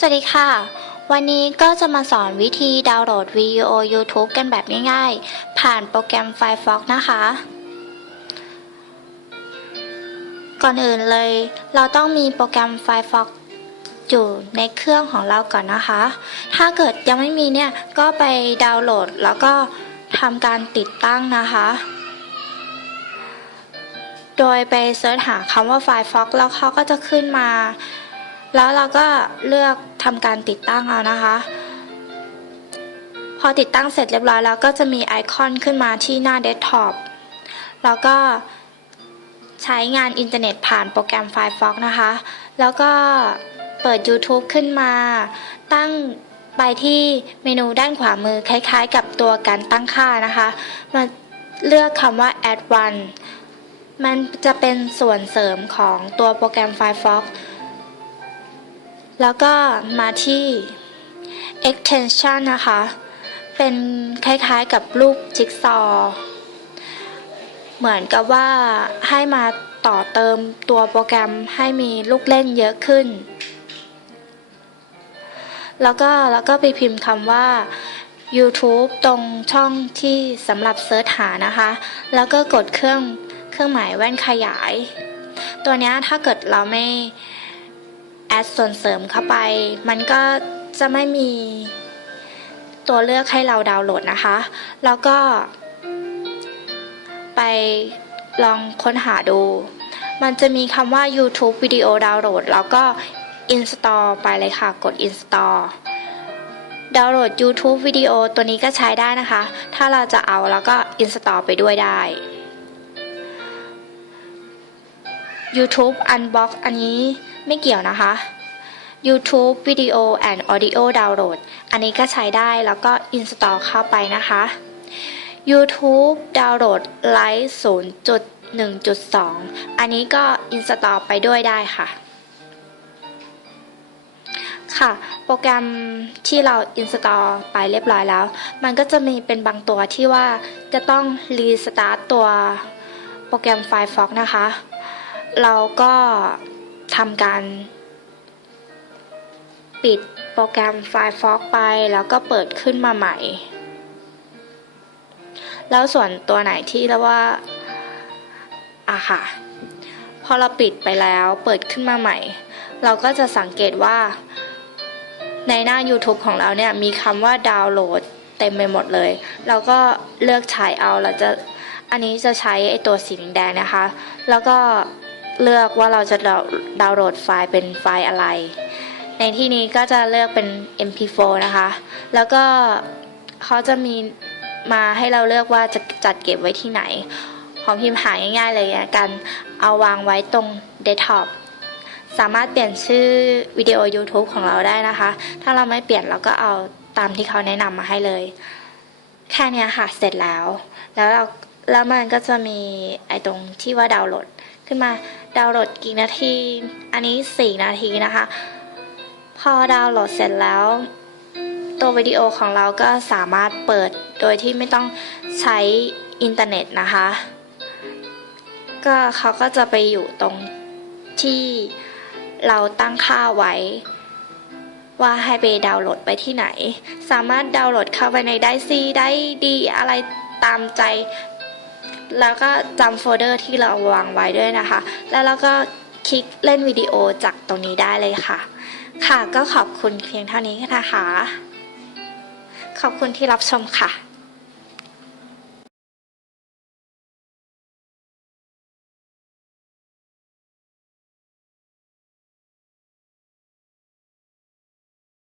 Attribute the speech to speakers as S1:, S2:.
S1: สวัสดีค่ะ วันนี้ก็จะมาสอนวิธีดาวน์โหลดวิดีโอ YouTube กันแบบง่ายๆ ผ่านโปรแกรม Firefox นะคะ ก่อนอื่นเลย เราต้องมีโปรแกรม Firefox อยู่ในเครื่องของเราก่อนนะคะ ถ้าเกิดยังไม่มีเนี่ย ก็ไปดาวน์โหลดแล้วก็ทำการติดตั้งนะคะ โดยไปเสิร์ชหาคำว่า Firefox แล้วเขาก็จะขึ้นมา แล้วเราก็เลือกทำการติดตั้งเอานะคะ พอติดตั้งเสร็จเรียบร้อยแล้วก็จะมีไอคอนขึ้นมาที่หน้าเดสก์ท็อปแล้วก็ใช้งานอินเทอร์เน็ตผ่านโปรแกรม Firefox นะคะ แล้วก็เปิด YouTube ขึ้นมา ตั้งไปที่เมนูด้านขวามือคล้ายๆ กับตัวการตั้งค่านะคะ มาเลือกคำว่า Add One มันจะเป็นส่วนเสริมของตัวโปรแกรม Firefox แล้วก็มาที่ extension นะคะ เป็นคล้ายๆกับรูปจิ๊กซอว์เหมือนกับว่าให้มาต่อเติมตัวโปรแกรมให้มีลูกเล่นเยอะขึ้น แล้วก็แล้วก็ไปพิมพ์คำว่า YouTube ตรงช่องที่สำหรับเซิร์ชหานะคะ แล้วก็กดเครื่องเครื่องหมายแว่นขยาย ตัวนี้ถ้าเกิดเราไม่ ดส่วนเสริมเข้าไป มันก็จะไม่มีตัวเลือกให้เราดาวน์โหลดนะคะ แล้วก็ ไปลองค้นหาดู มันจะมีคำว่า YouTube วิดีโอดาวน์โหลด แล้วก็ install ไปเลยค่ะ กด install ดาวน์โหลด YouTube วิดีโอตัวนี้ก็ใช้ได้นะคะ ถ้าเราจะเอาแล้วก็ install ไปด้วยได้ YouTube Unbox อันนี้ ไม่เกี่ยวนะคะ YouTube Video and Audio Download อันนี้ก็ใช้ได้แล้วก็ install เข้าไปนะคะ YouTube Download Lite 0.1.2 อันนี้ก็ install ไปด้วยได้ค่ะ ค่ะ โปรแกรมที่เรา install ไปเรียบร้อยแล้ว มันก็จะมีเป็นบางตัวที่ว่าจะต้อง restart ตัวโปรแกรม Firefox นะคะ เราก็ ทำการ ปิดโปรแกรม Firefox ไปแล้วก็เปิดขึ้นมาใหม่ แล้วส่วนตัวไหนที่เรียกว่าอะค่ะ พอเราปิดไปแล้วเปิดขึ้นมาใหม่ เราก็จะสังเกตว่าในหน้า YouTube ของเราเนี่ยมีคำว่าดาวน์โหลดเต็มไปหมดเลย เราก็เลือกใช้เอาเราจะอันนี้จะใช้ไอตัวสีแดงนะคะ แล้วก็ เลือกว่าเราจะดาวน์โหลดไฟล์เป็นไฟล์อะไร ในที่นี้ก็จะเลือกเป็น mp4 นะคะ แล้วก็เขาจะมีมาให้เราเลือกว่าจะจัดเก็บไว้ที่ไหน ของพิมพ์หาง่ายๆเลยนะกันเอาวางไว้ตรงเดสก์ท็อปสามารถเปลี่ยนชื่อวิดีโอ YouTube ของเราได้นะคะ ถ้าเราไม่เปลี่ยนเราก็เอาตามที่เขาแนะนำมาให้เลย แค่นี้ค่ะ เสร็จแล้ว แล้วเราแล้วมันก็จะมีไอ้ตรงที่ว่าดาวน์โหลด ขึ้นมาดาวน์โหลดกี่นาที อันนี้ 4 นาทีนะคะ พอดาวน์โหลดเสร็จแล้ว ตัววิดีโอของเราก็สามารถเปิดโดยที่ไม่ต้องใช้อินเทอร์เน็ตนะคะ ก็เขาก็จะไปอยู่ตรงที่เราตั้งค่าไว้ ว่าให้ไปดาวน์โหลดไปที่ไหน สามารถดาวน์โหลดเข้าไปในได้ซีได้ดีอะไรตามใจ แล้วก็จำโฟลเดอร์ที่เราวางไว้ด้วยนะคะ แล้วเราก็คลิกเล่นวิดีโอจากตรงนี้ได้เลยค่ะ ค่ะก็ขอบคุณเพียงเท่านี้นะคะ ขอบคุณที่รับชมค่ะ